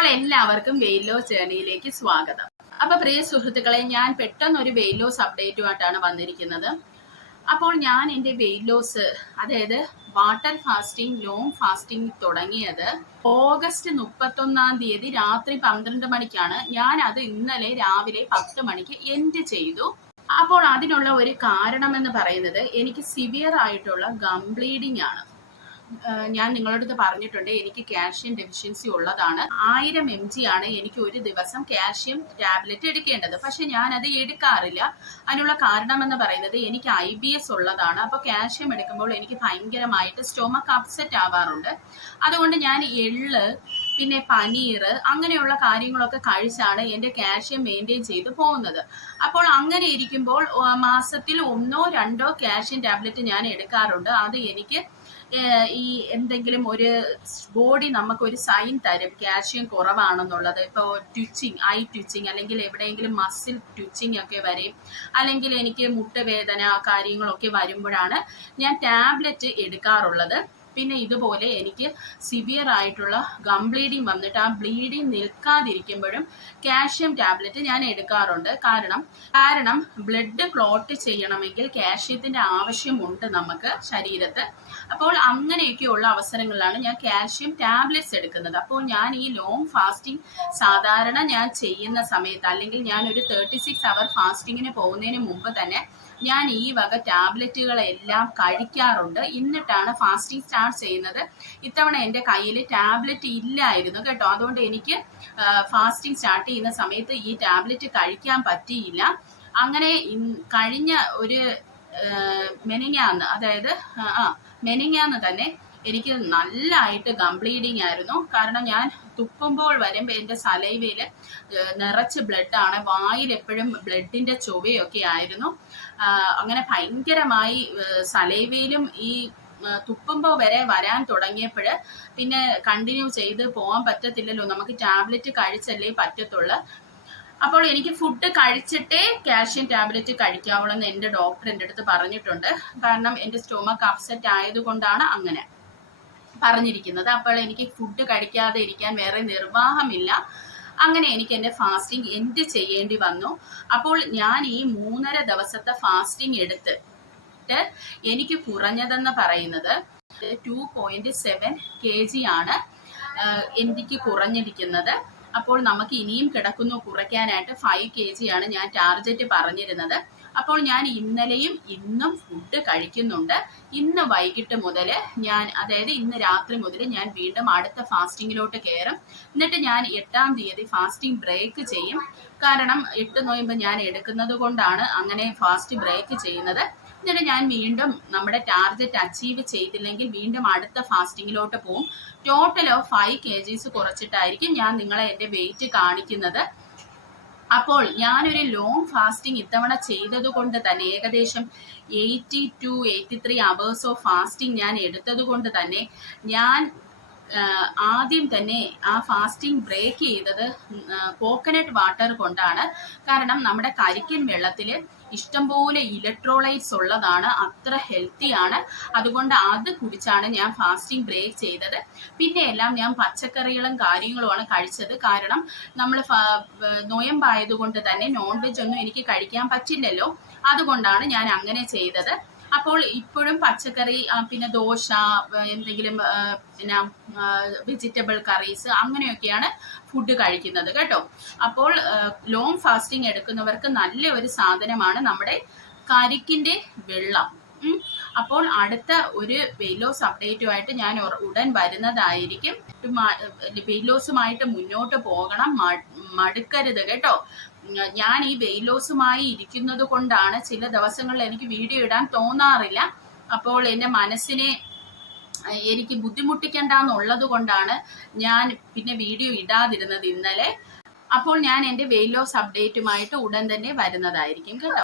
അപ്പോൾ എല്ലാവർക്കും weight loss ജേർണിയിലേക്ക് സ്വാഗതം. അപ്പൊ പ്രിയ സുഹൃത്തുക്കളെ, ഞാൻ പെട്ടെന്ന് ഒരു വെയിറ്റ് ലോസ് അപ്ഡേറ്റുമായിട്ടാണ് വന്നിരിക്കുന്നത്. അപ്പോൾ ഞാൻ എൻ്റെ വെയിറ്റ് ലോസ്, അതായത് വാട്ടർ ഫാസ്റ്റിംഗ്, ലോങ് ഫാസ്റ്റിംഗ് തുടങ്ങിയത് ഓഗസ്റ്റ് 31 രാത്രി 12 മണിക്കാണ്. ഞാൻ അത് ഇന്നലെ രാവിലെ 10 മണിക്ക് എൻഡ് ചെയ്തു. അപ്പോൾ അതിനുള്ള ഒരു കാരണം എന്ന് പറയുന്നത് എനിക്ക് സിവിയർ ആയിട്ടുള്ള ഗം ബ്ലീഡിംഗ് ആണ്. ഞാൻ നിങ്ങളടുത്ത് പറഞ്ഞിട്ടുണ്ട്, എനിക്ക് കാൽഷ്യം ഡെഫിഷ്യൻസി ഉള്ളതാണ്. 1000 mg ആണ് എനിക്ക് ഒരു ദിവസം കാൽഷ്യം ടാബ്ലറ്റ് എടുക്കേണ്ടത്. പക്ഷെ ഞാൻ അത് എടുക്കാറില്ല. അതിനുള്ള കാരണം എന്ന് പറയുന്നത് എനിക്ക് IBS ഉള്ളതാണ്. അപ്പോൾ കാൽഷ്യം എടുക്കുമ്പോൾ എനിക്ക് ഭയങ്കരമായിട്ട് സ്റ്റൊമക്ക് അപ്സെറ്റ് ആവാറുണ്ട്. അതുകൊണ്ട് ഞാൻ എള്ള്, പിന്നെ പനീർ, അങ്ങനെയുള്ള കാര്യങ്ങളൊക്കെ കഴിച്ചാണ് എൻ്റെ കാൽഷ്യം മെയിൻറ്റെയിൻ ചെയ്ത് പോകുന്നത്. അപ്പോൾ അങ്ങനെ ഇരിക്കുമ്പോൾ മാസത്തിൽ 1-2 കാൽഷ്യം ടാബ്ലറ്റ് ഞാൻ എടുക്കാറുണ്ട്. അത് എനിക്ക് ഈ എന്തെങ്കിലും ഒരു ബോഡി നമുക്കൊരു സൈൻ തരും കാൽഷ്യം കുറവാണെന്നുള്ളത്. ഇപ്പോൾ ട്വിച്ചിങ്, ഐ ട്വിച്ചിങ്, അല്ലെങ്കിൽ എവിടെയെങ്കിലും മസിൽ ട്വിച്ചിങ് ഒക്കെ വരും, അല്ലെങ്കിൽ എനിക്ക് മുട്ടുവേദന കാര്യങ്ങളൊക്കെ വരുമ്പോഴാണ് ഞാൻ ടാബ്ലറ്റ് എടുക്കാറുള്ളത്. പിന്നെ ഇതുപോലെ എനിക്ക് സിവിയർ ആയിട്ടുള്ള ഗം ബ്ലീഡിങ് വന്നിട്ട് ആ ബ്ലീഡിങ് നിൽക്കാതിരിക്കുമ്പോഴും കാൽഷ്യം ടാബ്ലറ്റ് ഞാൻ എടുക്കാറുണ്ട്. കാരണം ബ്ലഡ് ക്ലോട്ട് ചെയ്യണമെങ്കിൽ കാൽഷ്യത്തിന്റെ ആവശ്യമുണ്ട് നമുക്ക് ശരീരത്ത്. അപ്പോൾ അങ്ങനെയൊക്കെയുള്ള അവസരങ്ങളിലാണ് ഞാൻ കാൽഷ്യം ടാബ്ലറ്റ്സ് എടുക്കുന്നത്. അപ്പോൾ ഞാൻ ഈ ലോങ് ഫാസ്റ്റിംഗ് സാധാരണ ഞാൻ ചെയ്യുന്ന സമയത്ത്, അല്ലെങ്കിൽ ഞാൻ ഒരു 36 അവർ ഫാസ്റ്റിങ്ങിന് പോകുന്നതിന് മുമ്പ് തന്നെ ഞാൻ ഈ വക ടാബ്ലറ്റുകളെല്ലാം കഴിക്കാറുണ്ട്. എന്നിട്ടാണ് ഫാസ്റ്റിംഗ് സ്റ്റാർട്ട് ചെയ്യുന്നത്. ഇത്തവണ എൻ്റെ കയ്യിൽ ടാബ്ലറ്റ് ഇല്ലായിരുന്നു കേട്ടോ. അതുകൊണ്ട് എനിക്ക് ഫാസ്റ്റിംഗ് സ്റ്റാർട്ട് ചെയ്യുന്ന സമയത്ത് ഈ ടാബ്ലറ്റ് കഴിക്കാൻ പറ്റിയില്ല. അങ്ങനെ കഴിഞ്ഞ ഒരു മെനിങ്ങാന്ന്, അതായത് മെനിങ്ങാന്ന് തന്നെ എനിക്ക് നല്ലതായിട്ട് ഗം ബ്ലീഡിങ് ആയിരുന്നു. കാരണം ഞാൻ തുപ്പുമ്പോൾ വരുമ്പോൾ എൻ്റെ സലൈവയിൽ നിറച്ച് ബ്ലഡാണ്, വായിൽ എപ്പോഴും ബ്ലഡിൻ്റെ ചൊവ്വയൊക്കെ ആയിരുന്നു. അങ്ങനെ ഭയങ്കരമായി സലൈവയിലും ഈ തുപ്പുമ്പോൾ വരെ വരാൻ തുടങ്ങിയപ്പോൾ പിന്നെ കണ്ടിന്യൂ ചെയ്ത് പോകാൻ പറ്റത്തില്ലല്ലോ, നമുക്ക് ടാബ്ലറ്റ് കഴിച്ചല്ലേ പറ്റത്തുള്ളൂ. അപ്പോൾ എനിക്ക് ഫുഡ് കഴിച്ചിട്ടേ കാൽഷ്യം ടാബ്ലറ്റ് കഴിക്കാവുള്ളൂ എന്ന് എൻ്റെ ഡോക്ടർ എൻ്റെ അടുത്ത് പറഞ്ഞിട്ടുണ്ട്. കാരണം എൻ്റെ സ്റ്റൊമക്ക് അപ്സെറ്റ് ആയതുകൊണ്ടാണ് അങ്ങനെ പറഞ്ഞിരിക്കുന്നത്. അപ്പോൾ എനിക്ക് ഫുഡ് കഴിക്കാതെ ഇരിക്കാൻ വേറെ നിർവാഹമില്ല. അങ്ങനെ എനിക്ക് എൻ്റെ ഫാസ്റ്റിംഗ് എൻഡ് ചെയ്യേണ്ടി വന്നു. അപ്പോൾ ഞാൻ ഈ 3.5 ദിവസത്തെ ഫാസ്റ്റിംഗ് എടുത്തിട്ട് എനിക്ക് കുറഞ്ഞതെന്ന് പറയുന്നത് 2.7 kg ആണ് എനിക്ക് കുറഞ്ഞിരിക്കുന്നത്. അപ്പോൾ നമുക്ക് ഇനിയും കിടക്കുന്നു കുറയ്ക്കാനായിട്ട്. 5 kg ആണ് ഞാൻ ടാർഗറ്റ് പറഞ്ഞിരുന്നത്. അപ്പോൾ ഞാൻ ഇന്നലെയും ഇന്നും ഫുഡ് കഴിക്കുന്നുണ്ട്. ഇന്ന് വൈകിട്ട് മുതൽ ഞാൻ, അതായത് ഇന്ന് രാത്രി മുതൽ ഞാൻ വീണ്ടും അടുത്ത ഫാസ്റ്റിങ്ങിലോട്ട് കയറും. എന്നിട്ട് ഞാൻ 8-ാം തീയതി ഫാസ്റ്റിംഗ് ബ്രേക്ക് ചെയ്യും. കാരണം 8 നോയമ്പ് ഞാൻ എടുക്കുന്നത് കൊണ്ടാണ് അങ്ങനെ ഫാസ്റ്റ് ബ്രേക്ക് ചെയ്യുന്നത്. എന്നിട്ട് ഞാൻ വീണ്ടും നമ്മുടെ ടാർഗറ്റ് അച്ചീവ് ചെയ്തില്ലെങ്കിൽ വീണ്ടും അടുത്ത ഫാസ്റ്റിങ്ങിലോട്ട് പോകും. ടോട്ടൽ ഓഫ് 5 kg കുറച്ചിട്ടായിരിക്കും ഞാൻ നിങ്ങളെ എൻ്റെ വെയിറ്റ് കാണിക്കുന്നത്. അപ്പോൾ ഞാനൊരു ലോങ് ഫാസ്റ്റിംഗ് ഇത്തവണ ചെയ്തത് കൊണ്ട് തന്നെ ഏകദേശം 80-83 hours ഓഫ് ഫാസ്റ്റിംഗ് ഞാൻ എടുത്തത് കൊണ്ട് തന്നെ ഞാൻ ആദ്യം തന്നെ ആ ഫാസ്റ്റിംഗ് ബ്രേക്ക് ചെയ്തത് കോക്കനട്ട് വാട്ടർ കൊണ്ടാണ്. കാരണം നമ്മുടെ കരിക്കൻ വെള്ളത്തിൽ ഇഷ്ടംപോലെ ഇലക്ട്രോലൈറ്റ്സ് ഉള്ളതാണ്, അത്ര ഹെൽത്തിയാണ്. അതുകൊണ്ട് അത് കുടിച്ചാണ് ഞാൻ ഫാസ്റ്റിംഗ് ബ്രേക്ക് ചെയ്തത്. പിന്നെ എല്ലാം ഞാൻ പച്ചക്കറികളും കാര്യങ്ങളുമാണ് കഴിച്ചത്. കാരണം നമ്മൾ നോയമ്പായതുകൊണ്ട് തന്നെ നോൺ വെജ് ഒന്നും എനിക്ക് കഴിക്കാൻ പറ്റില്ലല്ലോ. അതുകൊണ്ടാണ് ഞാൻ അങ്ങനെ ചെയ്തത്. അപ്പോൾ ഇപ്പോഴും പച്ചക്കറി, പിന്നെ ദോശ, എന്തെങ്കിലും പിന്നെ വെജിറ്റബിൾ കറീസ്, അങ്ങനെയൊക്കെയാണ് ഫുഡ് കഴിക്കുന്നത് കേട്ടോ. അപ്പോൾ ലോങ് ഫാസ്റ്റിംഗ് എടുക്കുന്നവർക്ക് നല്ല ഒരു സാധനമാണ് നമ്മുടെ കരിക്കിൻ്റെ വെള്ളം. അപ്പോൾ അടുത്ത ഒരു വെയിറ്റ് ലോസ് അപ്ഡേറ്റുമായിട്ട് ഞാൻ ഉടൻ വരുന്നതായിരിക്കും. വെയിറ്റ് ലോസുമായിട്ട് മുന്നോട്ട് പോകണം, മടുക്കരുത് കേട്ടോ. ഞാൻ ഈ വെയിറ്റ് ലോസുമായി ഇരിക്കുന്നത് കൊണ്ടാണ് ചില ദിവസങ്ങളിൽ എനിക്ക് വീഡിയോ ഇടാൻ തോന്നാറില്ല. അപ്പോൾ എൻ്റെ മനസ്സിനെ എനിക്ക് ബുദ്ധിമുട്ടിക്കണ്ടെന്നുള്ളത് കൊണ്ടാണ് ഞാൻ പിന്നെ വീഡിയോ ഇടാതിരുന്നത് ഇന്നലെ. അപ്പോൾ ഞാൻ എൻ്റെ വെയിറ്റ് ലോസ് അപ്ഡേറ്റുമായിട്ട് ഉടൻ തന്നെ വരുന്നതായിരിക്കും കേട്ടോ.